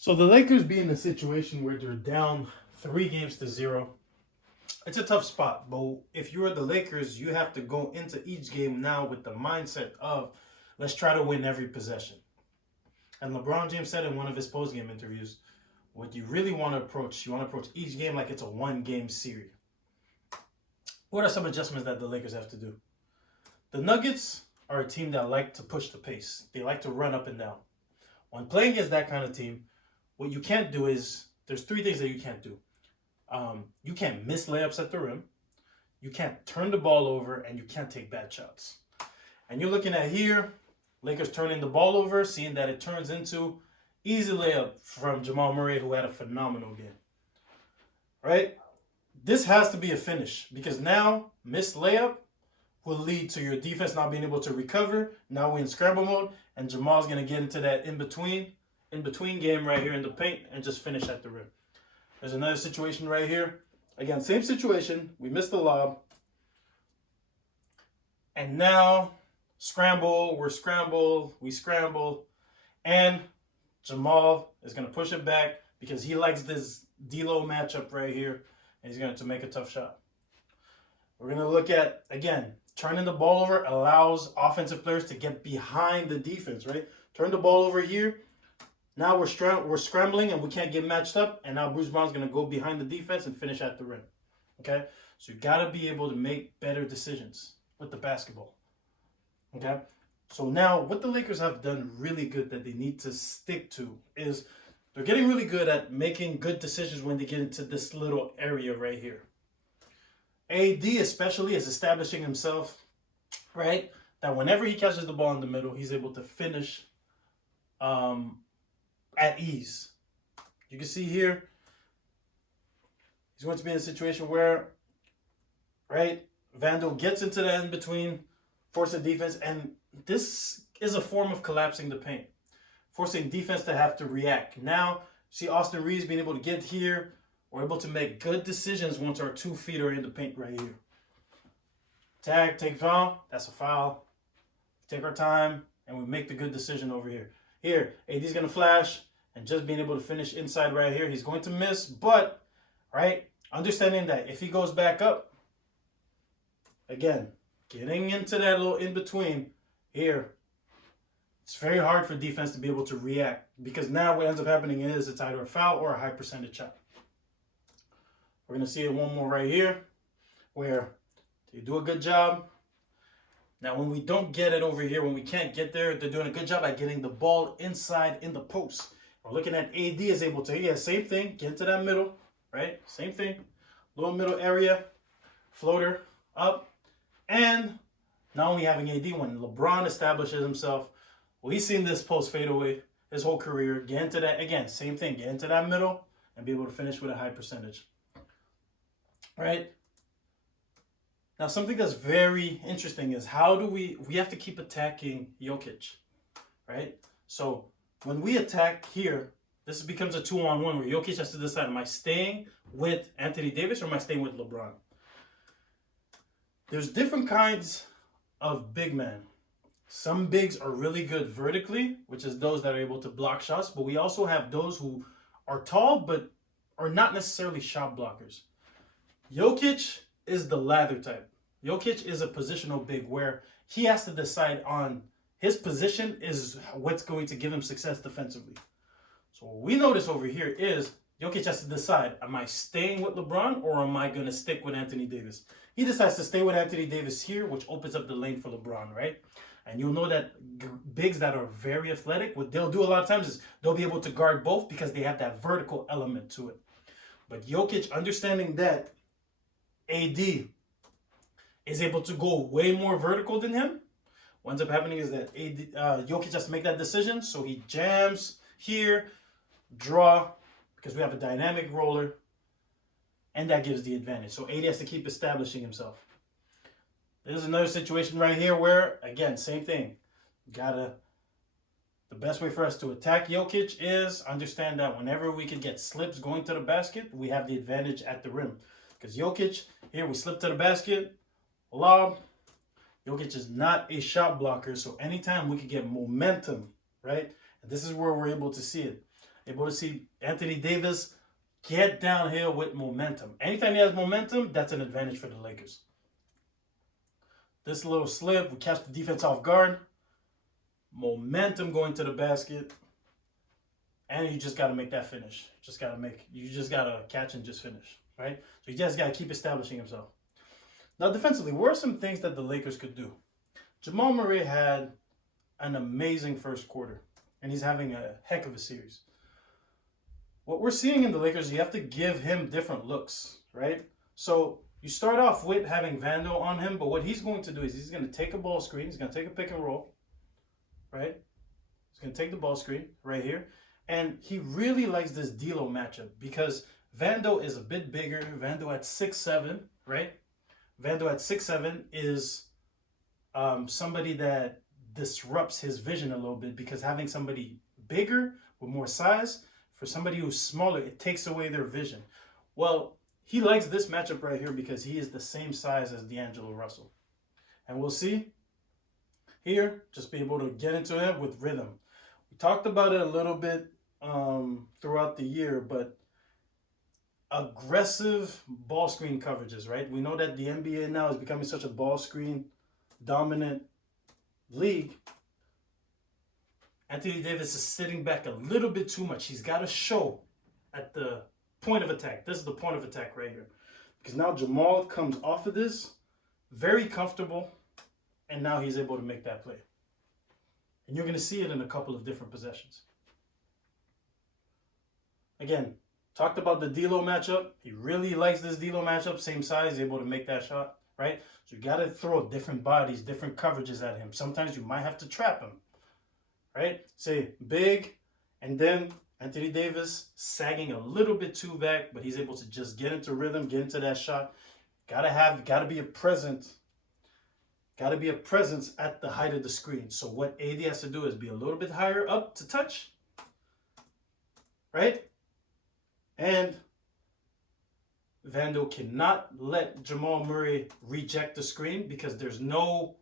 So the Lakers be in a situation where they're down 3 games to 0. It's a tough spot, but if you're the Lakers, you have to go into each game now with the mindset of let's try to win every possession. And LeBron James said in one of his post-game interviews, what you really want to approach, you want to approach each game like it's a one-game series. What are some adjustments that the Lakers have to do? The Nuggets are a team that like to push the pace. They like to run up and down. When playing against that kind of team, what you can't do is there's three things that you can't do. You can't miss layups at the rim. You can't turn the ball over, and you can't take bad shots. And you're looking at here, Lakers turning the ball over, seeing that it turns into easy layup from Jamal Murray, who had a phenomenal game. Right? This has to be a finish because now missed layup will lead to your defense not being able to recover. Now we're in scramble mode, and Jamal's gonna get into that in between game right here in the paint and just finish at the rim. There's another situation right here. Again, same situation. We missed the lob. And now, we scramble. And Jamal is going to push it back because he likes this D-Lo matchup right here. And he's going to make a tough shot. We're going to look at, again, turning the ball over allows offensive players to get behind the defense, right? Turn the ball over here. Now we're scrambling and we can't get matched up. And now Bruce Brown's going to go behind the defense and finish at the rim. Okay? So you got to be able to make better decisions with the basketball. Okay? So now what the Lakers have done really good that they need to stick to is they're getting really good at making good decisions when they get into this little area right here. AD especially is establishing himself, right? That whenever he catches the ball in the middle, he's able to finish at ease. You can see here, he's going to be in a situation where, right, Vandal gets into the in between, forces defense, and this is a form of collapsing the paint, forcing defense to have to react. Now, see Austin Reeves being able to get here. We're able to make good decisions once our 2 feet are in the paint right here. Tag, take foul, that's a foul. Take our time, and we make the good decision over here. Here, AD's going to flash, and just being able to finish inside right here. He's going to miss, but, right, understanding that if he goes back up, again, getting into that little in-between here, it's very hard for defense to be able to react because now what ends up happening is it's either a foul or a high percentage shot. We're going to see it one more right here where they do a good job. Now, when we don't get it over here, when we can't get there, they're doing a good job at getting the ball inside in the post. We're looking at AD is able to, yeah, same thing, get into that middle, right? Same thing, little middle area, floater up. And not only having AD, when LeBron establishes himself, well, he's seen this post fadeaway his whole career. Get into that, again, same thing, get into that middle and be able to finish with a high percentage. Right? Now, something that's very interesting is how do we have to keep attacking Jokic, right? So when we attack here, this becomes a 2-on-1 where Jokic has to decide, am I staying with Anthony Davis or am I staying with LeBron? There's different kinds of big men. Some bigs are really good vertically, which is those that are able to block shots, but we also have those who are tall but are not necessarily shot blockers. Jokic is the lather type. Jokic is a positional big where he has to decide on his position is what's going to give him success defensively. So what we notice over here is Jokic has to decide, am I staying with LeBron or am I going to stick with Anthony Davis? He decides to stay with Anthony Davis here, which opens up the lane for LeBron, right? And you'll know that bigs that are very athletic, what they'll do a lot of times is they'll be able to guard both because they have that vertical element to it. But Jokic, understanding that AD is able to go way more vertical than him, what ends up happening is that Jokic has to make that decision. So he jams here, draw, because we have a dynamic roller, and that gives the advantage. So AD has to keep establishing himself. There's another situation right here where, again, same thing. The best way for us to attack Jokic is understand that whenever we can get slips going to the basket, we have the advantage at the rim. Because Jokic, here we slip to the basket, lob. Jokic is not a shot blocker, so anytime we can get momentum, right? And this is where we're able to see it. able to see Anthony Davis get downhill with momentum. Anytime he has momentum, that's an advantage for the Lakers. This little slip, we catch the defense off guard. Momentum going to the basket. And you just got to make that finish. You just got to catch and just finish, right? So you just got to keep establishing himself. Now, defensively, what are some things that the Lakers could do? Jamal Murray had an amazing first quarter, and he's having a heck of a series. What we're seeing in the Lakers, you have to give him different looks, right? So you start off with having Vando on him, but what he's going to do is he's going to take a ball screen. He's going to take a pick and roll, right? He's going to take the ball screen right here. And he really likes this D'Lo matchup because Vando is a bit bigger. Vando at 6'7", right? Vando at 6'7" is somebody that disrupts his vision a little bit because having somebody bigger with more size, for somebody who's smaller, it takes away their vision. Well, he likes this matchup right here because he is the same size as D'Angelo Russell. And we'll see here, just be able to get into it with rhythm. We talked about it a little bit throughout the year, but aggressive ball screen coverages, right? We know that the NBA now is becoming such a ball screen dominant league. Anthony Davis is sitting back a little bit too much. He's got to show at the point of attack. This is the point of attack right here. Because now Jamal comes off of this, very comfortable, and now he's able to make that play. And you're going to see it in a couple of different possessions. Again, talked about the D'Lo matchup. He really likes this D'Lo matchup. Same size, able to make that shot, right? So you got to throw different bodies, different coverages at him. Sometimes you might have to trap him, right? Say big, and then Anthony Davis sagging a little bit too back, but he's able to just get into rhythm, get into that shot. Gotta be a presence. Gotta be a presence at the height of the screen. So what AD has to do is be a little bit higher up to touch, right? And Vando cannot let Jamal Murray reject the screen because there's no,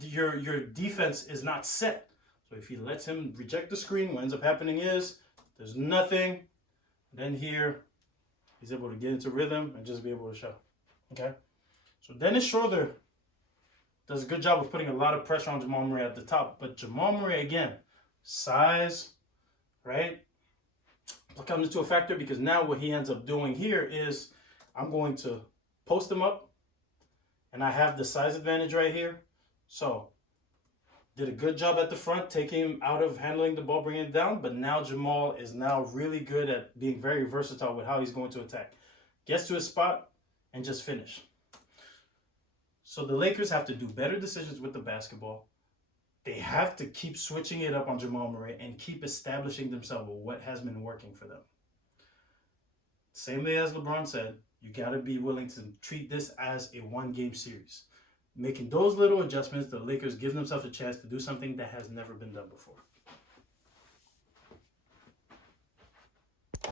your defense is not set. So if he lets him reject the screen, what ends up happening is there's nothing. Then here, he's able to get into rhythm and just be able to shot. Okay? So Dennis Schroeder does a good job of putting a lot of pressure on Jamal Murray at the top. But Jamal Murray, again, size, right? Comes into a factor because now what he ends up doing here is I'm going to post him up and I have the size advantage right here. So did a good job at the front, taking him out of handling the ball, bringing it down. But now Jamal is now really good at being very versatile with how he's going to attack. Gets to his spot and just finish. So the Lakers have to do better decisions with the basketball. They have to keep switching it up on Jamal Murray and keep establishing themselves with what has been working for them. Same way as LeBron said, you got to be willing to treat this as a one-game series. Making those little adjustments, the Lakers give themselves a chance to do something that has never been done before.